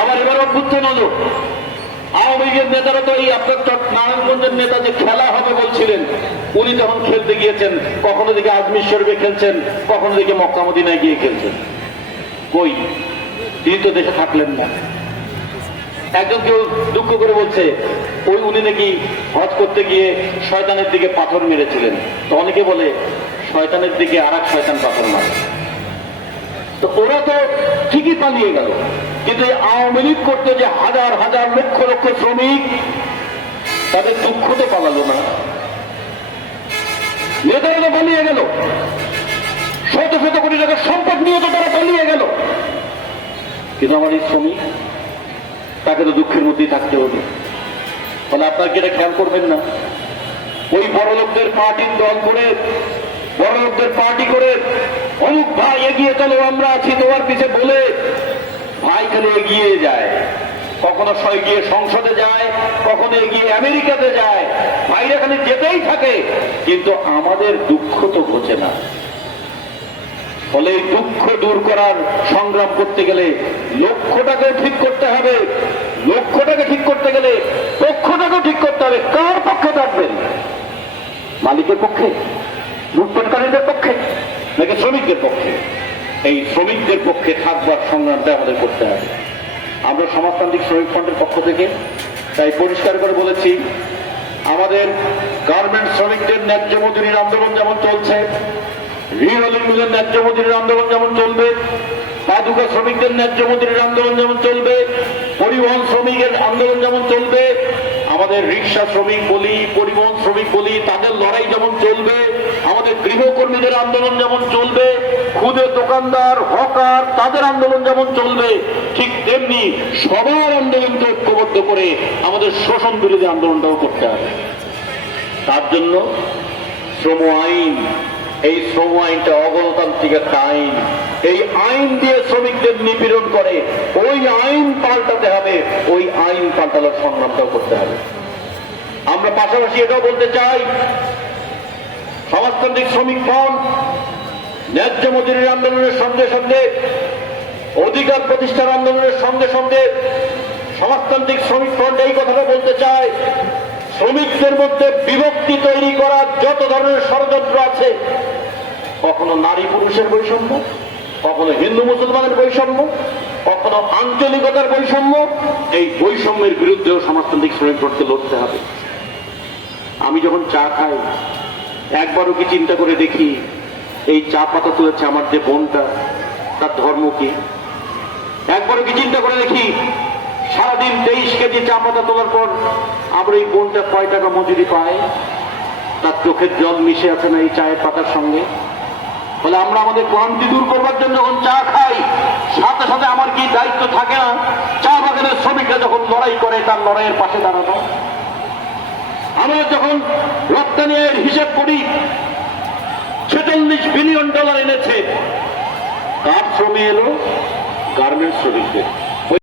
আবার এবার অভ্যুত্থান হলো। আওয়ামী লীগের নেতারা তো এই আপনার নারায়ণগঞ্জের নেতা যে খেলা হবে বলছিলেন, উনি তখন খেলতে গিয়েছেন, কখনো দিকে আজমির শরীফে খেলছেন, কখনো দিকে মক্কামদিনায় গিয়ে খেলছেন। কই? তিনি তো দেশে থাকলেন না। একজন কেউ দুঃখ করে বলছে, ওই উনি নাকি হজ করতে গিয়ে শয়তানের দিকে পাথর মেরেছিলেন। তো অনেকে বলে, শয়তানের দিকে আর এক শয়তান পাথর মারে। তো ওরা তো ঠিকই পালিয়ে গেল। কিন্তু এই আওয়ামী লীগ করতে যে হাজার হাজার লক্ষ লক্ষ শ্রমিক, তাদের দুঃখ তো পালালো না। নেতারা তো পালিয়ে গেল। শত শত কোটি টাকার সম্পদ নিয়ে তো তারা পালিয়ে গেল। কিন্তু আমার এই শ্রমিক, তাকে তো দুঃখের মধ্যেই থাকতে হবে ফলে আপনার কি এটা খেয়াল করবেন না? ওই বড় লোকদের পার্টির দল করে বড় লোকদের পার্টি করে, অমুক ভাই এগিয়ে চলো, আমরা আছি তোমার পিছে বলে ভাই খালি এগিয়ে যায়। কখনো গিয়ে সংসদে যায়, কখনো এগিয়ে আমেরিকাতে যায়। ভাইরা খালি যেতেই থাকে, কিন্তু আমাদের দুঃখ তো ঘোচে না। ফলে দুঃখ দূর করার সংগ্রাম করতে গেলে লক্ষ্যটাকে ঠিক করতে হবে। লক্ষ্যটাকে ঠিক করতে গেলে পক্ষটাকে ঠিক করতে হবে। কার পক্ষে থাকবেন? মালিকের পক্ষে? লুটপাটকারীদের পক্ষে নাকি শ্রমিকদের পক্ষে? এই শ্রমিকদের পক্ষে থাকবার সংগ্রামটা আমাদের করতে হবে। আমরা সমাজতান্ত্রিক শ্রমিক ফ্রন্টের পক্ষ থেকে তাই পরিষ্কার করে বলেছি, আমাদের গার্মেন্ট শ্রমিকদের ন্যায্য মজুরির আন্দোলন যেমন চলছে মিলের ন্যায্য মজুরির আন্দোলন যেমন চলবে, পাদুকা শ্রমিকদের ন্যায্য মজুরির আন্দোলন যেমন চলবে, পরিবহন শ্রমিকের আন্দোলন যেমন চলবে, আমাদের রিক্সা শ্রমিক বলি, পরিবহন শ্রমিক বলি, তাদের লড়াই যেমন চলবে আমাদের গৃহকর্মীদের আন্দোলন যেমন চলবে, খুদে দোকানদার, হকার, তাদের আন্দোলন যেমন চলবে, ঠিক তেমনি সবার আন্দোলনকে ঐক্যবদ্ধ করে আমাদের শোষণ বিরোধী আন্দোলনটাও করতে হবে। তার জন্য শ্রম আইন, এই শ্রম আইনটা অগণতান্ত্রিক একটা আইন। এই আইন দিয়ে শ্রমিকদের নিপীড়ন করে, ওই আইন পাল্টাতে হবে, ওই আইন পাল্টানোর সংগ্রামটাও করতে হবে। আমরা পাশাপাশি এটাও বলতে চাই সমাজতান্ত্রিক শ্রমিক ফ্রন্ট ন্যায্য মজুরির আন্দোলনের সঙ্গে সঙ্গে, অধিকার প্রতিষ্ঠার আন্দোলনের সঙ্গে সঙ্গে সমাজতান্ত্রিক শ্রমিক ফ্রন্ট এই কথাটা বলতে চায়, শ্রমিকদের মধ্যে বিভক্তি তৈরি করার যত ধরনের ষড়যন্ত্র আছে, কখনো নারী পুরুষের বৈষম্য, কখনো হিন্দু মুসলমানের বৈষম্য, কখনো আঞ্চলিকতার বৈষম্য, এই বৈষম্যের বিরুদ্ধেও সমাজতান্ত্রিক শ্রমিক ফ্রন্টকে লড়তে হবে। আমি যখন চা খাই একবারও কি চিন্তা করে দেখি এই চা পাতা তুলেছে আমার যে বোনটা, তার ধর্ম কি? একবারও কি চিন্তা করে দেখি সারাদিন তেইশ কেজি চা পাতা তোলার পর আমরা এই বোনটা কয় টাকা মজুরি পায়? তার চোখের জল মিশে আছে না এই চায়ের পাতার সঙ্গে? বলে, আমরা আমাদের ক্লান্তি দূর করবার জন্য যখন চা খাই, সাথে সাথে আমার কি দায়িত্ব থাকে না? চা বাগানের শ্রমিকরা যখন লড়াই করে, তার লড়াইয়ের পাশে দাঁড়ানো। আমরা যখন রপ্তানি আয়ের হিসাব করি, ছেচল্লিশ বিলিয়ন ডলার এনেছে। কার শ্রমে এলো গার্মেন্টস শ্রমিকদের।